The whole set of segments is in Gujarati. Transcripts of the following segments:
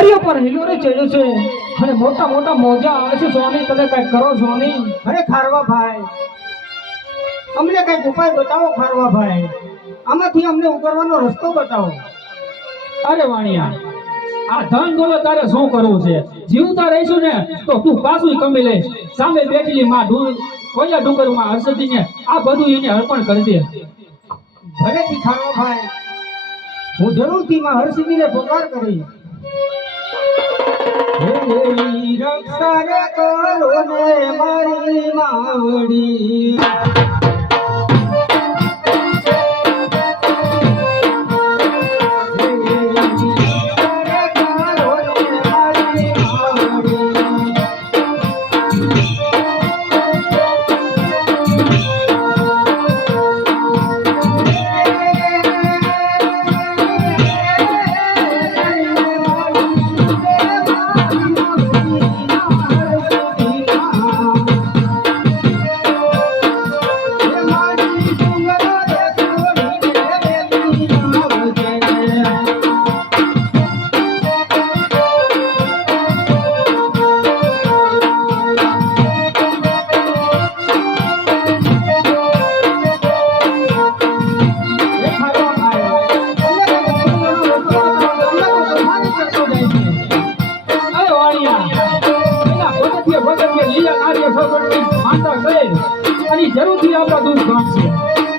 દરિયા પર હિલોરે ચડ્યો છે. અને મોટા મોટા મોજા આવે છે. સ્વામી તમે કઈ કરો સ્વામી? અરે ખારવા ભાઈ. અમને કંઈક ઉપાય બતાવો ખારવા ભાઈ. આમાંથી અમને ઉગરવાનો રસ્તો બતાવો. અરે વાણિયા આ ધન દોલત તારે શું કરવું છે? જીવતા રહીશું ને તો તું પાછું કમી લઈશ. સામે બેઠેલી માં ડુંગર કોયા ડુંગરમાં હર્ષદી ને આ બધું એને અર્પણ કરી દે. ભલેથી ખારવા ભાઈ. હું જરૂરથી માં હરસિદ્ધિને પોકાર કરી હે રક્ષા રે કરો ને મારી માવડી અને જરૂરથી આપણા દૂધ કામ અરે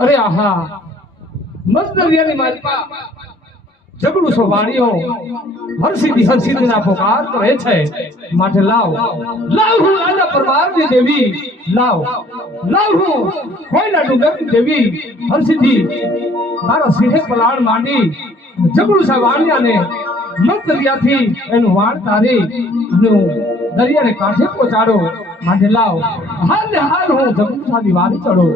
અરે આહા. મસ્ત દરિયાની માલિકા જગડું છો વાણીઓ હરસિદ્ધિ હરસિદ્ધિ ના પોકાર કરે છે. માટે લાવ. લાવ હું રાજા પરમારની દેવી. લાવ. લાવ હું કોઈના ડુંગરની દેવી. હરસિદ્ધિ, મારા સિંહે પલાણ માંડી. જગડું સા વાણિયાને. મત દરિયાથી એનું વાણ તારી અને હું દરિયાને કાંઠે પહોંચાડો. માટે લાવ. હાલ હાલ હું જગડું સાની વાણી ચડો.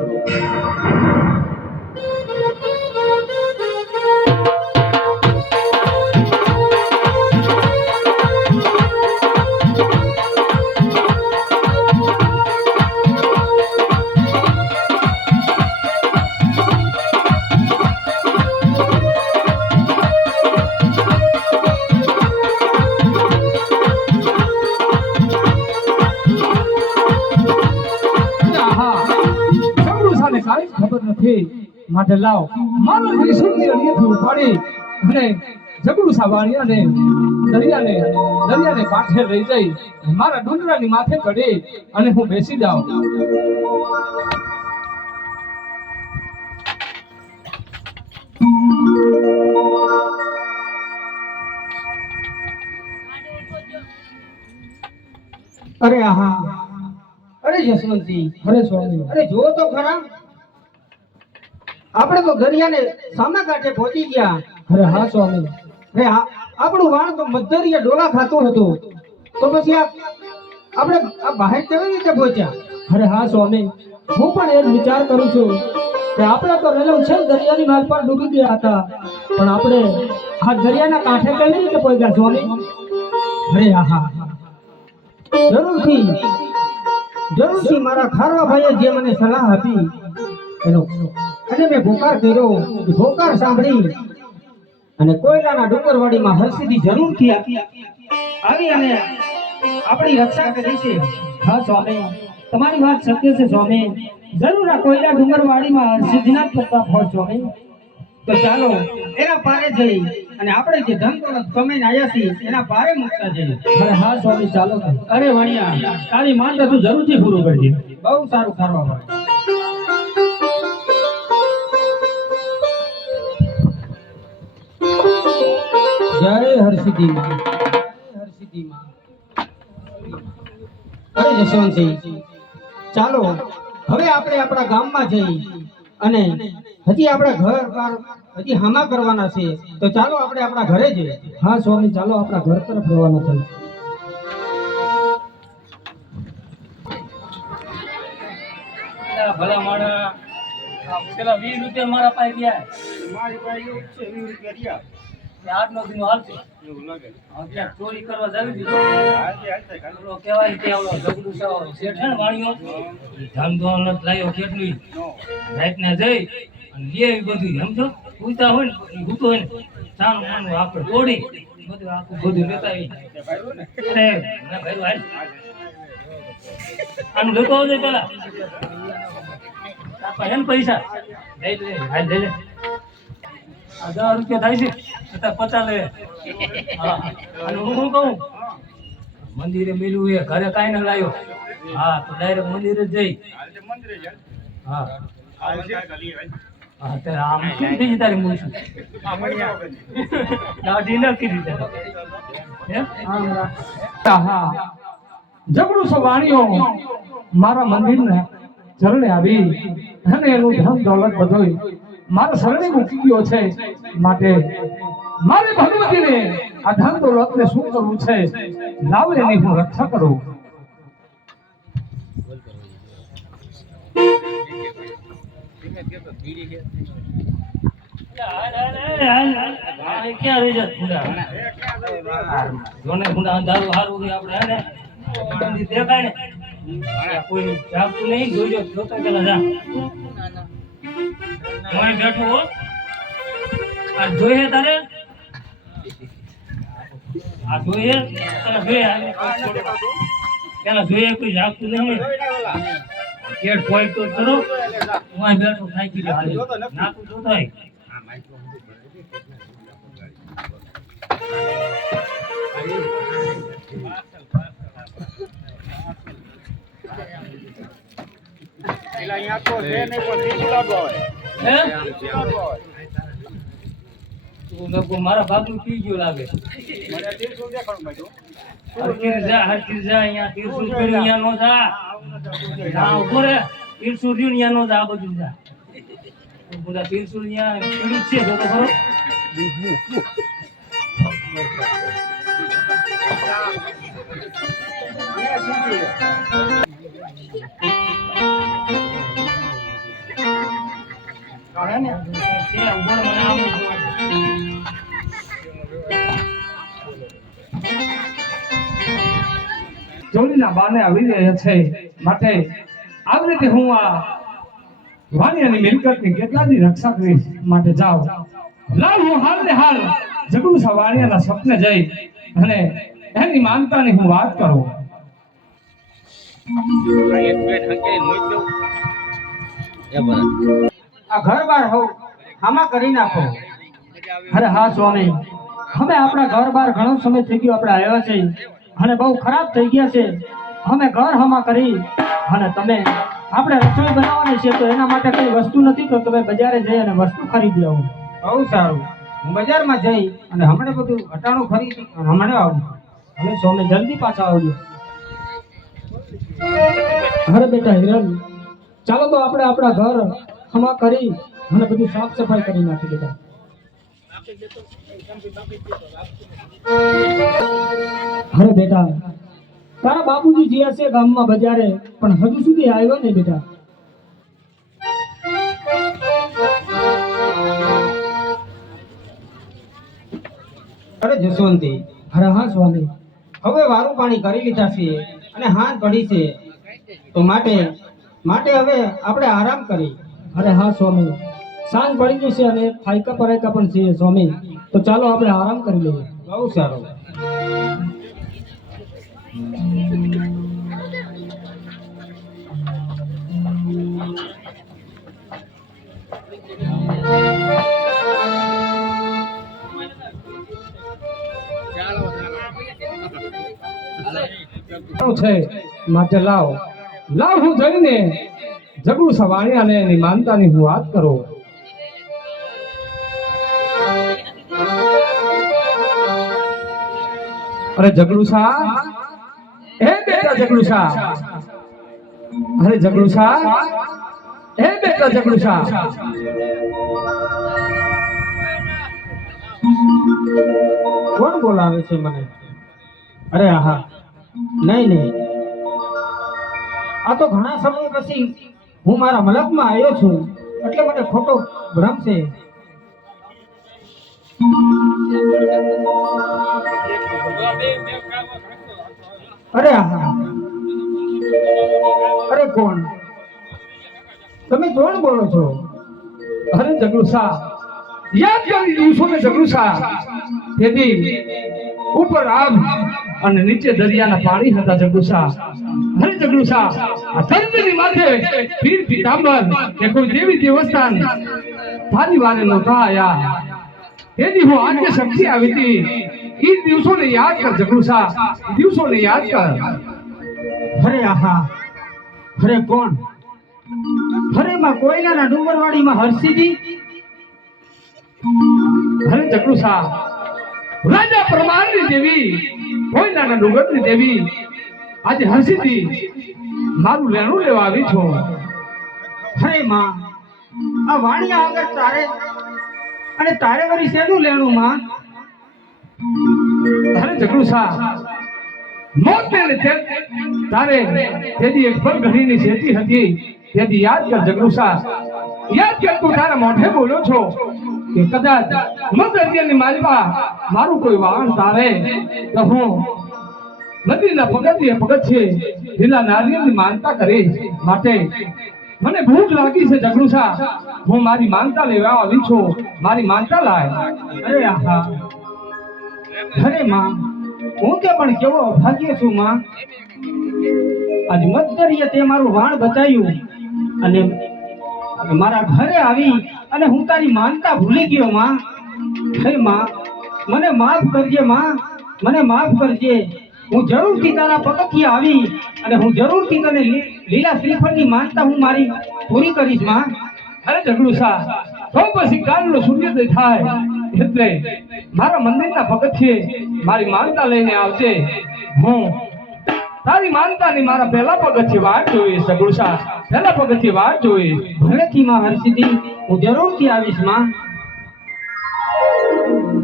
લાવ. મારું વિષ્ણુની અડીએથી ઉપાડી અને જબડું સાવાણિયાને દરિયાને દરિયાને કાંઠે લઈ જઈ મારા ડુંગરાની માથે ચડી અને હું બેસી જાઉં. અરે આહા. અરે જસવંતજી અરે સ્વામી. અરે જો તો ખરા. આપણે તો દરિયાને સામા કાંઠે પહોંચી ગયા. અરે હા સ્વામી. અરે આપણું વાણ તો મધદરિયા ડોલા ખાતું હતું. તો પછી આ આપણે આ બહાર કેવી રીતે પહોંચ્યા? અરે હા સ્વામી. હું પણ એ જ વિચાર કરું છું કે આપણે તો રેલમ છે દરિયાની માલ પર ડૂબી ગયા હતા. પણ આપણે આ દરિયાના કાંઠે કેવી રીતે પહોંચ્યા સ્વામી? અરે આહા જરૂરથી. જરૂરથી મારા ખારવા ભાઈએ જે મને સલાહ આપી એનો. અને મેં ભોકાર કર્યો ભોકાર સાંભળી. અને કોયલાના ડુંગરવાડીમાં હરસીદી જરૂરથી આવી અને આપણી રક્ષા કરી છે. હા સ્વામી. તમારી વાત સત્ય છે સ્વામી. જરૂર આ કોયલા ડુંગરવાડીમાં હરસિદ્ધિના પ્રતાપ હોય સ્વામી. તો ચાલો એના પારે જઈ અને આપણે જે ધન દોલત કમાઈને આવ્યા છીએ એના પારે મૂકતા જઈએ. અરે હા સ્વામી ચાલો. અરે વાણિયા તારી માનતા તું જરૂરથી પૂરું કરજે. બહુ સારું કરવા ભાઈ જય હરસિદ્ધિ માં. હરસિદ્ધિ માં અરે જશવંતસિંહ ચાલો હવે આપણે આપણા ગામમાં જઈ અને હજી આપણા ઘર બાર હજી હામા કરવાના છે તો ચાલો આપણે આપણા ઘરે જઈએ. હા સ્વામી ચાલો આપણા ઘર તરફ રવાના થઈએ. ભલા માણસ પેલા વીસ રૂપિયા મારા પાસે ગયા. આઠ નો દિન હાલશે. ચોરી કરવા જાવી દીધો. ઓલો કહેવાય કે ઓલો ઝઘડું સાવ શેઠ ને જઈ અને બધું સમજો પૂછતા હોય ને ઈ હોય ને સાનું માનું આપણે બધું આખું બધું લેતા આવી. આનું લેતો આવજે પેલા. તારા પાસે. લઈ લે. દસ રૂપિયા થાય છે. છતાં પચાસ હા. અને હું શું કહું? મંદિરે મેલું એ ઘરે કાંઈ ન લાવ્યો. હા, તો ડાયરેક્ટ મંદિરે જઈ. હા. હા આમ કેમ થઈ તારી મૂકશું દાઢી ન કીધી તારે મંદિર ને સવાણીઓ મારા મંદિરને ચરણે આવી. અને એનું ધન દોલત બધું મારા શરણે મૂકી ગયો છે માટે મારે ભગવતીને આ ધન દોલતને શું કરવું છે? લાવ એની હું રક્ષા કરું. દેખાય ને? કોઈ જાગતું નહીં જોઈજો જોતા હું બેઠો હો. આ જોઈએ તારે? આ જોઈએ? તને જોઈએ. પેલા જોઈએ, કોઈ જાગતું નહીં કેડ કોઈ તો કરો હું બેઠો થાકી ગયો હાલે. નાતું જોતો હોય હે તું લોકો મારા ભાગનું પી ગયો લાગે જા હરકીરનું અહીંયા ગયું લાગે રે તીરસુલ જોડીના બાને આવી રહ્યા છે. માટે આવી હું આ વાણિયાની મિલકતની કેટલાની રક્ષા માટે જાઓ લાવ હું હાલ ને હાલ વાણિયાના સપને જઈ અને એની માનતાની હું વાત કરું. આ ઘર બાર હોવ હામા કરી નાખો. અરે હા, સ્વામી. અમે આપણા ઘર બાર ઘણો સમય થઈ ગયો આપણે આવ્યા છે. અને બહુ ખરાબ થઈ ગયા છે. અમે ઘર હમા કરી અને તમે આપણે રસોઈ બનાવવાની છે તો એના માટે કઈ વસ્તુ નથી તો તમે બજારે જઈ અને વસ્તુ ખરીદી આવો. બહુ સારું. હું બજારમાં જઈ અને હમણાં બધું અટાણું ખરીદી હમણાં આવું. હવે સ્વામી, જલ્દી પાછા આવજો. અરે બેટા હિરણ, ચાલો તો આપણે આપણા ઘર હમા કરી અને બધી સાફ સફાઈ કરી નાખી બેટા અરે બેટા, તારા બાપુજી જ્યાં છે ગામમાં બજારે, પણ હજુ સુધી આવ્યો નહીં બેટા. અરે જસવંતી, અરે હા સ્વામી, હવે વારું પાણી કરી લીધા છે અને હાથ પડી છે. તો માટે માટે હવે આપણે આરામ કરી. અરે હા સ્વામી. સાંજ પડી ગયું છે અને ફાયકા પરાયકા પણ છે સ્વામી. તો ચાલો આપણે આરામ કરી લઈએ. બહુ સારો. છે. માટે લાવ. લાવ હું જઈને જગુ સવાણિયાને એની માનતાની હું વાત કરું. અરે જગડુસા. હે બેટા જગડુસા. અરે જગડુસા. હે બેટા જગડુસા. કોણ બોલાવે છે મને? અરે હા નહીં નહીં. આ તો ઘણા સમય પછી હું મારા મલકમાં આવ્યો છું, એટલે મને ખોટો ભ્રમ છે. અરે હા અરે કોણ? તમે કોણ બોલો છો? અરે જગડુસા યાદ કરી ને આ શક્તિ આવી હતી. એ દિવસોને યાદ કર જગડુસા દિવસો દિવસોને યાદ કર. હરે આહા અરે કોણ? અરે માં કોયલાના ડુંગરવાડીમાં હરસીજી અરે જગડુસા રાજા પરમારની દેવી કોયલાના ડુંગરની દેવી આજે હસીથી મારું લેણું લેવા આવી છો. અરે માં આ વાણિયા આગળ તારે અને તારે વળી શેનું લેણું માં? અરે જગડુસા મોત ને તારે તેદી એક પર ઘડીની શેતી હતી. તેદી યાદ કર જગડુસા યાદ કર તું તારા મોઢે બોલો છો. કે કદાચ મદરિયાની માલપા મારું કોઈ વાહન તારે તો હું નદીના પગથિયે પગથિયે લીલા નારિયેળની માનતા કરીશ માટે મને ભૂખ લાગી છે જગડુસા હું મારી માનતા લેવા આવી છું. મારી માનતા લાય. અરે આહા. અરે માં, હું કે પણ કેવો અભાગ્ય છું, માં? આજ મતદરીએ તે મારું વાણ બચાવ્યું અને અને મારા ઘરે આવી અને હું તારી માનતા ભૂલી ગયો માં. હે માં, મને માફ કરજે માં, મને માફ કરજે. હું જરૂરથી તારા પગથી આવી અને હું જરૂરથી તને લીલા શ્રીફળની માનતા હું મારી પૂરી કરીશમાં. અરે જગડુસા તો પછી કાલનો સૂર્યોદય થાય. એટલે મારા મંદિરના પગથિયે મારી માનતા લઈને આવજે. હું તારી માનતાની મારા પહેલા પગથિયે વાટ જોઈશ જગડુસા પહેલા પગથિયે વાટ જોઈશ ભલેથી માં હરસિદ્ધિ, હું જરૂરથી આવીશ, માં.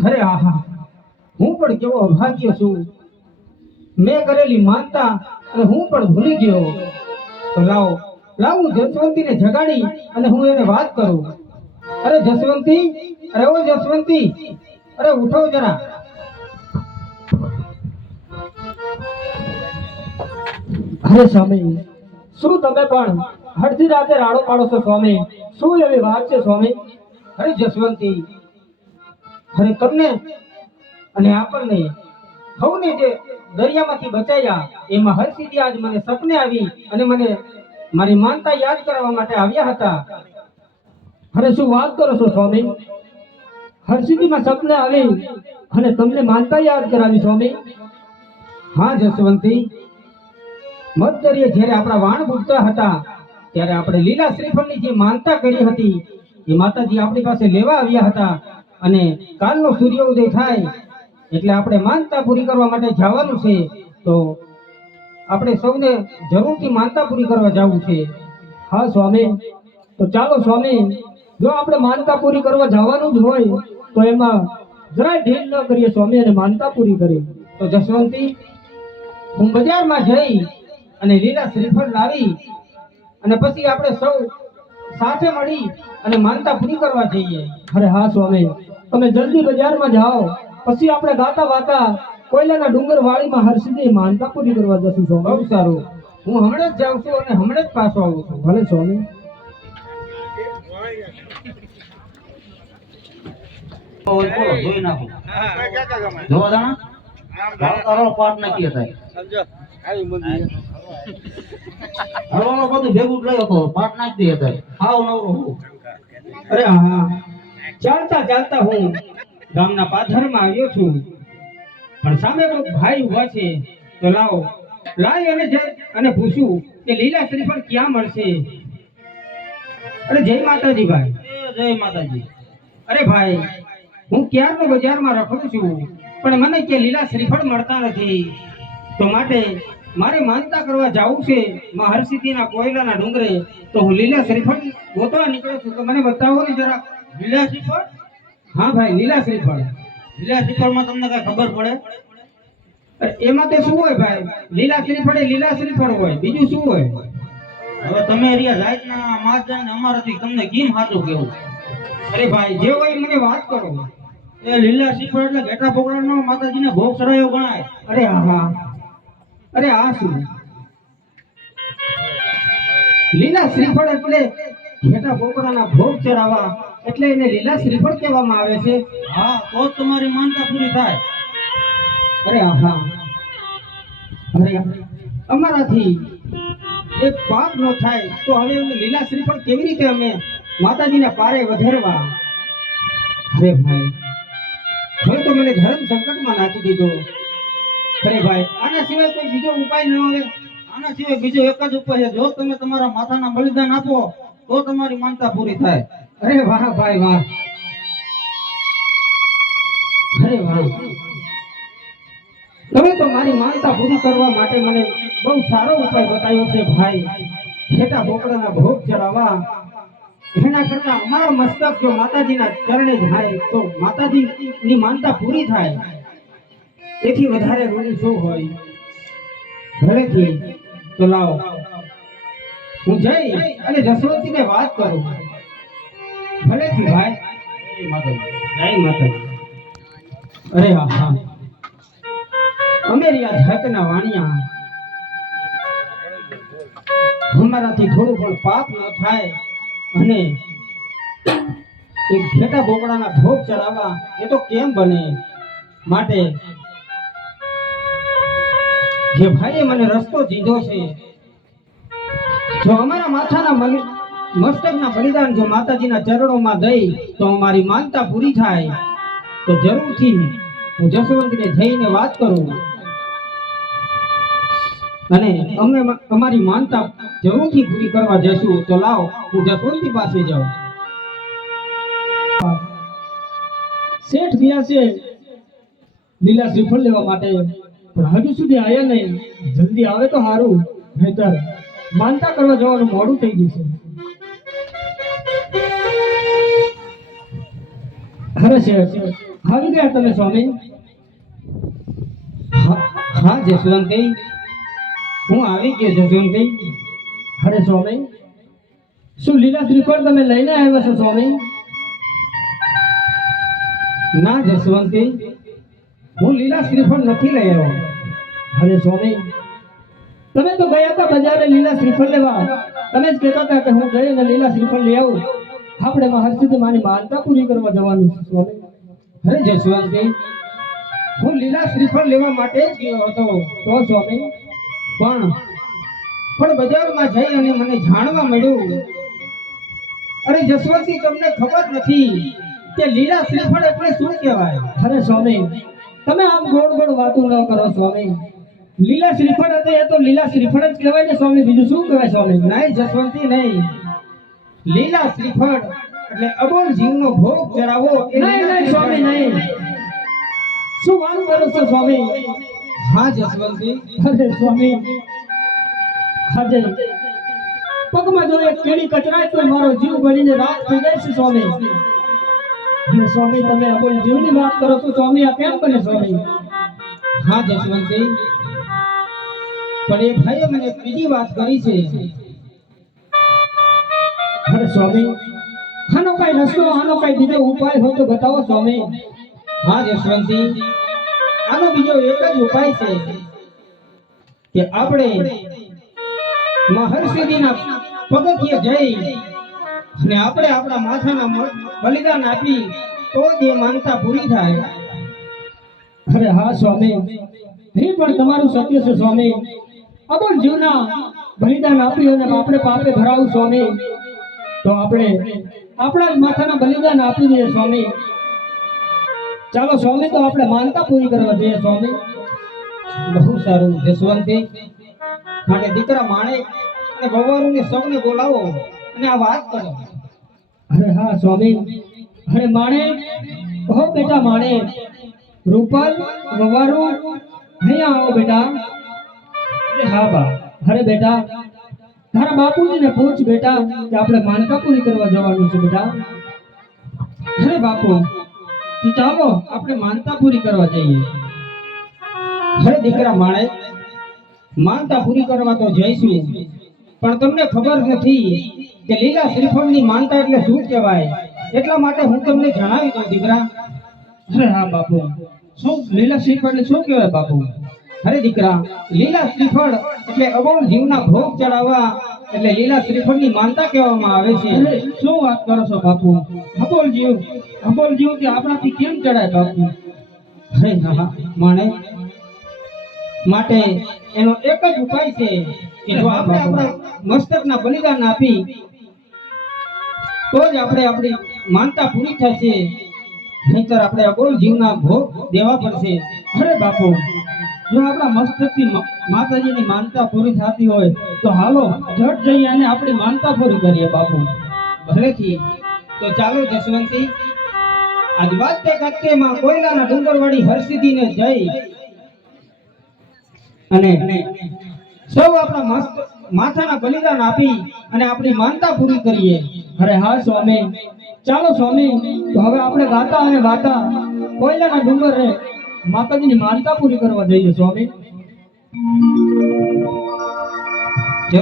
અરે આહા. હું પણ કેવો અભાગ્ય છું. મેં કરેલી માનતા અને હું પણ ભૂલી ગયો. તો લાવો લાવો હું જસવંતીને જગાડી અને હું એને વાત કરું. અરે જસવંતી, અરે ઓ જસવંતી, અરે ઉઠો જરા. અરે સ્વામી, શું તમે પણ અડધી રાતે રાડો પાડો છો સ્વામી? શું એવી વાત છે સ્વામી? અરે જસવંતી, અરે તમને અને આપણને સૌને જે દરિયામાંથી બચાવ્યા, એમાં હરસિદ્ધિ આજ મને સપને આવી અને મને મારી માનતા યાદ કરવા માટે આવ્યા હતા. અરે શું વાત કરો છો સ્વામી? હરસિદ્ધિમાં સપને આવી અને તમને માનતા યાદ કરાવી સ્વામી? હા જસવંતી મધદરિયે જ્યારે આપણા વાણ ભૂગતા હતા, ત્યારે આપણે લીલા શ્રીફળની જે માનતા કરી હતી, એ માતાજી આપણી પાસે લેવા આવ્યા હતા અને કાલનો સૂર્યોદય થાય એટલે આપણે માનતા પૂરી કરવા માટે જવાનું છે, તો આપણે સૌને જરૂરથી માનતા પૂરી કરવા જવું છે. હા, સ્વામી. તો ચાલો, સ્વામી. જો આપણે માનતા પૂરી કરવા જવાનું જ હોય, તો એમાં જરાય ઢીલ ન કરીએ, સ્વામી, અને માનતા પૂરી કરી તો જસવંતી, હું બજારમાં જઈ અને લીલા શ્રીફળ લાવી અને પછી આપણે સૌ સાથે મળી અને માનતા પૂરી કરવા જઈએ. અરે હા સ્વામી. તમે જલ્દી બજારમાં જાઓ. પછી આપણે ગાતા વાતા કોયલાના ડુંગર વાળીમાં હરસિદ્ધિ માનતા પૂરી કરવા જશું બહુ સ્વામી સારું. હું હમણાં જ જાઉં છું અને હમણાં જ પાછો આવું છું. ભલે સ્વામી. જોઈ નાખો. જોવા દાણા પાઠ તારો પાઠ સમજો. આવી હાલો હાલો બધું ભેગું લઈ હતો પાટ નાખી દઈએ હાવ નવરો હું. અરે હા ચાલતા ચાલતા હું ગામના પાથરમાં આવ્યો છું. પણ સામે કોઈ ભાઈ ઊભા છે તો લાવો. લાવી અને જઈ અને પૂછ્યું કે લીલા શ્રીફળ ક્યાં મળશે? અરે જય માતાજી ભાઈ. જય માતાજી. અરે ભાઈ હું ક્યારનો બજારમાં રખડું છું પણ મને કે લીલા શ્રીફળ મળતા નથી. તો માટે મારે માનતા કરવા જવું છે મહર્ષિના કોયલાના ડુંગરે તો હું લીલા શ્રીફળ ગોતવા નીકળું છું. તો મને બતાવો ને જરા. લીલા શ્રીફળ? હા ભાઈ લીલા શ્રીફળ. લીલા શ્રીફળમાં તમને કઈ ખબર પડે? એમાં તે શું હોય ભાઈ? લીલા શ્રીફળ એ લીલા શ્રીફળ હોય. બીજું શું હોય? હવે તમે એરિયા જાતના માજા ને અમારાથી તમને કેમ સાચું કેવું અરે ભાઈ જે હોય મને વાત કરો. એ લીલા શ્રીફળ એટલે ઘેટા માતાજી માતાજીને ભોગ ચડાયો ગણાય. અરે હા હા. અરે આ શું? લીલા શ્રીફળ એટલે ઘેટા બોકડાના ભોગ ચડાવવા એટલે એને લીલા શ્રીફળ કહેવામાં આવે છે. હા તો તમારી માનતા પૂરી થાય. અરે આહા. અરે અમારાથી એક પાપ ન થાય તો હવે અમે લીલા શ્રીફળ કેવી રીતે અમે માતાજીના પારે વધારવા? અરે ભાઈ હવે તો મને ધર્મ સંકટમાં નાખી દીધો. અરે ભાઈ, આના સિવાય કોઈ બીજો ઉપાય ન આવે. આના સિવાય બીજો એક જ ઉપાય છે. જો તમે તમારા માથાના બલિદાન આપો, તો તમારી માનતા પૂરી થાય. અરે વાહ ભાઈ વાહ. અરે વાહ. તમે તો મારી માનતા પૂરી કરવા માટે મને બહુ સારો ઉપાય બતાવ્યો છે ભાઈ. ખેટા બોકડાના ભોગ ચડાવવા. એના કરતા અમારા મસ્તક જો માતાજીના ચરણે જાય, તો માતાજીની માનતા પૂરી થાય. એથી વધારે ઋણી શું હોય? ભલેથી તો લાવો. હું જઈ અને જસવંતીને વાત કરું. ભલેથી ભાઈ. જય માતા અરે હા હા. અમેરિયા જાતના વાણિયા. અમારાથી થોડું પણ પાપ ન થાય અને એક ઘેટા બોકડાના ભોગ ચડાવવા એ તો કેમ બને? માટે જે ભાઈએ મને રસ્તો દીધો છે, જો અમારા માથાના મસ્તકના બલિદાન જો માતાજીના ચરણોમાં દઈ, તો અમારી માનતા પૂરી થાય. તો જરૂરથી હું જસવંતને જઈને વાત કરું. અને અમે અમારી માનતા જરૂરથી પૂરી કરવા જઈશું, તો લાવ, હું જસવંતી પાસે જાઉં. શેઠ છે લીલા શ્રીફળ લેવા માટે હજુ સુધી આવ્યા નહીં. જલ્દી આવે તો સારું નહીતર માનતા કરવા જવાનું મોડું થઈ જશે હરે શેઠ આવી ગયા તમે સ્વામી. હા હા જસવંતી હું આવી ગયો જસવંતી હરે સ્વામી, શું લીલા શ્રીફળ તમે લઈને આવ્યા છો સ્વામી? ના જસવંતી હું લીલા શ્રીફળ નથી લઈ આવ્યો. અરે સ્વામી, તમે તો ગયા હતા બજારે લીલા શ્રીફળ લેવા. તમે જ કહેતા હતા કે હું જઈ અને લીલા શ્રીફળ લઈ આવું. આપણે મહર્ષિદ્ધ માની માનતા પૂરી કરવા જવાનું છે, સ્વામી. અરે જસવંતી હું લીલા શ્રીફળ લેવા માટે જ ગયો હતો, તો સ્વામી. પણ પણ બજારમાં જઈ અને મને જાણવા મળ્યું. અરે જસવંતી તમને ખબર નથી કે લીલા શ્રીફળ એટલે શું કહેવાય? અરે સ્વામી, તમે આમ ગોળ ગોળ વાતો ન કરો, સ્વામી. લીલા શ્રીફળ હતો એ તો લીલા શ્રીફળ જ કહેવાય ને સ્વામી. બીજું શું કહેવાય સ્વામી? નહીં જસવંતી નહીં. લીલા શ્રીફળ એટલે અબોલ જીવનો ભોગ ચડાવો નહીં નહીં સ્વામી નહીં શું વાત કરો છો સ્વામી? હા જસવંતી. અરે સ્વામી આજે પગમાં જો એક કેડી કચરાય તો મારો જીવ બળીને રાત થઈ જાય છે સ્વામી. અને સ્વામી તમે અબોલ જીવની વાત કરો છો સ્વામી આ કેમ બને સ્વામી? હા જસવંતસિંહ પણ એ ભાઈએ મને એક બીજી વાત કરી છે. અરે સ્વામી. આનો કઈ રસ્તો આનો કઈ બીજો ઉપાય હોય તો બતાવો સ્વામી. હા જસવંતસિંહ આનો બીજો એક જ ઉપાય છે કે આપણે મહર્ષિદીના પગથિયે જઈ અને આપણે આપણા માથાના બલિદાન આપી તો જ એ માનતા પૂરી થાય. અરે હા સ્વામી. એ પણ તમારું સત્ય છે સ્વામી. અબોલ જીવના બલિદાન આપ્યું અને આપણે પાપે ભરાવું, સ્વામી. તો આપણે આપણા માથાના બલિદાન આપી દઈએ, સ્વામી. ચાલો, સ્વામી, તો આપણે માનતા પૂરી કરવા જઈએ, સ્વામી. બહુ સારું, જસવંતી. માટે દીકરા માણે અને ભગવાનને સૌને બોલાવો અને આ વાત કરો. અરે હા, સ્વામી. અરે માણે, કહો બેટા માણે. રૂપલ, વવારું, અહીંયા આવો બેટા. અરે બેટા, તારા બાપુજીને પૂછ બેટા કે આપણે માનતા પૂરી કરવા જવાનું છે બેટા. અરે બાપુ, તો ચાલો, આપણે માનતા પૂરી કરવા જઈએ. અરે દીકરા માણે માનતા પૂરી કરવા તો જઈશું, પણ તમને ખબર નથી કે લીલા શ્રીફળની માનતા એટલે શું કહેવાય? એટલા માટે હું તમને જણાવી દઉં દીકરા. અરે હા બાપુ, શું, લીલા શ્રીફળ શું કહેવાય બાપુ? અરે દીકરા લીલા શ્રીફળ એટલે અબોલ જીવના ભોગ ચડાવવા એટલે લીલા શ્રીફળની માનતા કહેવામાં આવે છે. શું વાત કરો છો બાપુ? અબોલ જીવ અબોલ જીવ કે આપણાથી કેમ ચડાય બાપુ? અરે હા માણે. માટે એનો એક જ ઉપાય છે કે જો આપણે આપણા મસ્તકના બલિદાન આપી તો જ આપણે આપણી માનતા પૂરી થશે. નહીતર આપણે અબોલ જીવના ભોગ દેવા પડશે. અરે બાપુ જો આપણા મસ્તકથી માતાજીની માનતા પૂરી થતી હોય, તો હાલો જટ જઈએ અને આપણી માનતા પૂરી કરીએ બાપુ. ભલેથી. તો ચાલો જસવંતી આજ વાજતે કત્તે માં કોયલાના ડુંગરવાડી હરસિદ્ધિને જઈ અને સૌ આપણા મસ્ત, માથાના બલિદાન આપી અને આપણી માનતા પૂરી કરીએ. અરે હા સ્વામી. ચાલો સ્વામી. તો હવે આપણે ગાતા અને વાતા કોયલાના ડુંગર રે માતાજીની માનતા પૂરી કરવા જઈએ સ્વામી.